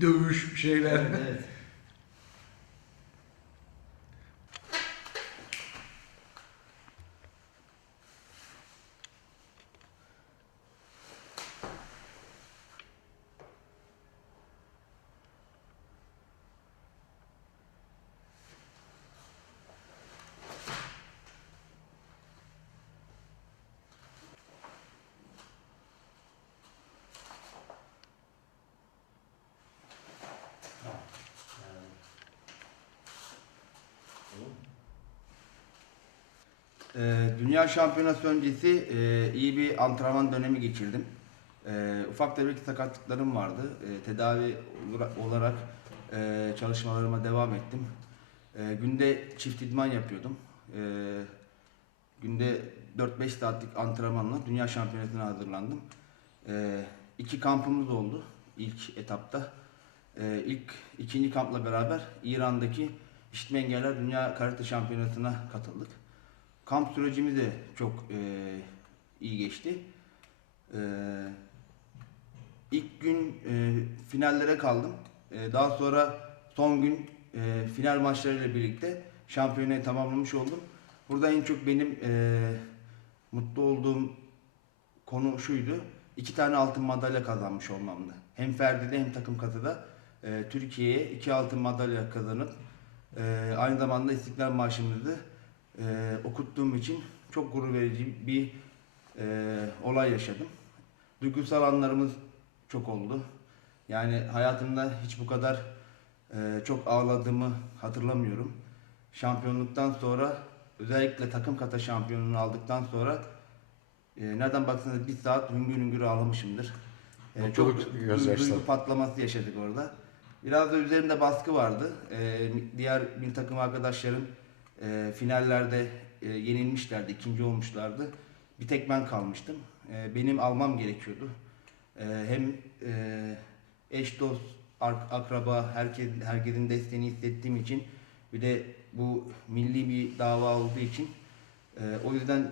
dövüş şeyler. Evet, evet. Ee, Dünya Şampiyonası öncesi e, iyi bir antrenman dönemi geçirdim. E, ufak tefek sakatlıklarım vardı. E, tedavi ola- olarak e, çalışmalarıma devam ettim. E, günde çift idman yapıyordum. E, günde 4-5 saatlik antrenmanla Dünya Şampiyonası'na hazırlandım. E, iki kampımız oldu ilk etapta. E, ilk ikinci kampla beraber İran'daki İşitme Engeller Dünya Karate Şampiyonası'na katıldık. Kamp sürecimiz de çok e, iyi geçti. E, ilk gün e, finallere kaldım. E, daha sonra son gün e, final maçlarıyla birlikte şampiyonayı tamamlamış oldum. Burada en çok benim e, mutlu olduğum konu şuydu. İki tane altın madalya kazanmış olmamdı. Hem Ferdi'de hem takım katıda e, Türkiye'ye iki altın madalya kazanıp e, aynı zamanda İstiklal Marşımızı e, okuttuğum için çok gurur verici bir e, olay yaşadım. Duygusal anlarımız çok oldu. Yani hayatımda hiç bu kadar e, çok ağladığımı hatırlamıyorum. Şampiyonluktan sonra özellikle takım kata şampiyonluğunu aldıktan sonra e, nereden baksanız bir saat hüngür hüngür ağlamışımdır. E, çok duygu patlaması yaşadık orada. Biraz da üzerimde baskı vardı. E, diğer bir takım arkadaşlarım e, finallerde e, yenilmişlerdi, ikinci olmuşlardı. Bir tek ben kalmıştım. E, benim almam gerekiyordu. E, hem e, eş dost, akraba, herkes, herkesin desteğini hissettiğim için bir de bu milli bir dava olduğu için e, o yüzden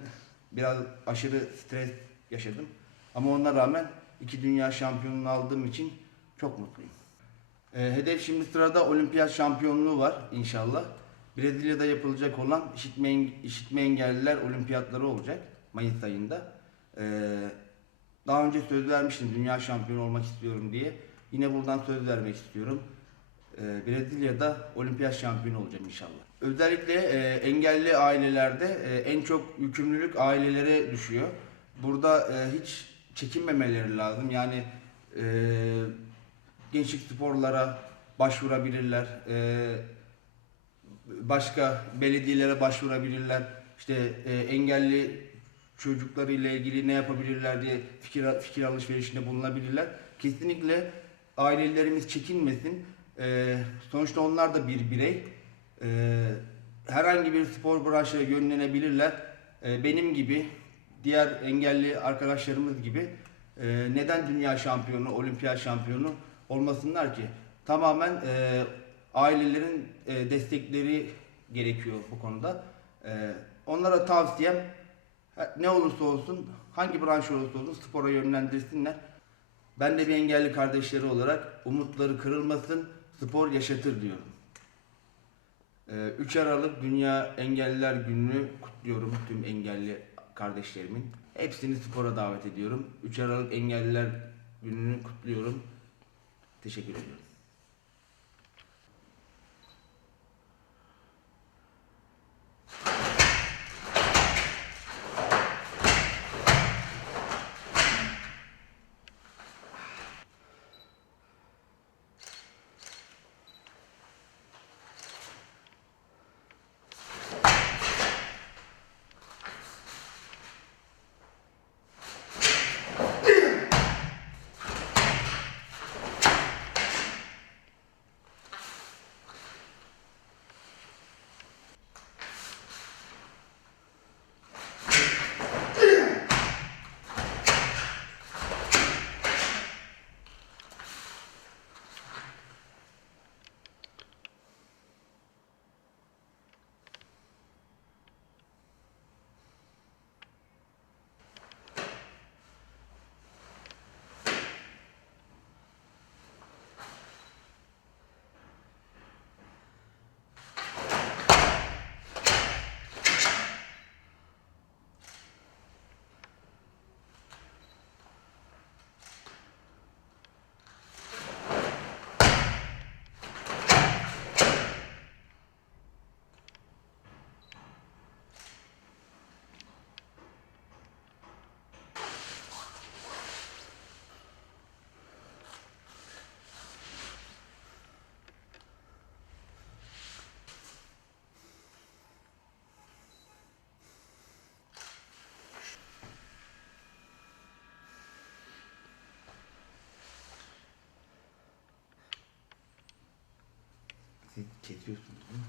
biraz aşırı stres yaşadım. Ama ona rağmen iki dünya şampiyonluğunu aldığım için çok mutluyum. Hedef şimdi sırada olimpiyat şampiyonluğu var inşallah. Brezilya'da yapılacak olan işitme, işitme engelliler olimpiyatları olacak Mayıs ayında. Ee, daha önce söz vermiştim dünya şampiyonu olmak istiyorum diye. Yine buradan söz vermek istiyorum. Ee, Brezilya'da olimpiyat şampiyonu olacağım inşallah. Özellikle e, engelli ailelerde e, en çok yükümlülük ailelere düşüyor. Burada e, hiç çekinmemeleri lazım. Yani e, gençlik sporlara başvurabilirler. E, başka belediyelere başvurabilirler. İşte e, engelli çocuklarıyla ilgili ne yapabilirler diye fikir fikir alışverişinde bulunabilirler. Kesinlikle ailelerimiz çekinmesin. E, sonuçta onlar da bir birey. E, herhangi bir spor branşına yönlenebilirler. E, benim gibi, diğer engelli arkadaşlarımız gibi e, neden dünya şampiyonu, olimpiyat şampiyonu olmasınlar ki? Tamamen e, ailelerin e, destekleri gerekiyor bu konuda. E, onlara tavsiyem ha- ne olursa olsun, hangi branş olursa olsun spora yönlendirsinler. Ben de bir engelli kardeşleri olarak umutları kırılmasın, spor yaşatır diyorum. E, 3 Aralık Dünya Engelliler Günü'nü kutluyorum tüm engelli kardeşlerimin. Hepsini spora davet ediyorum. 3 Aralık Engelliler Günü'nü kutluyorum. Teşekkür ediyorum. 解决什么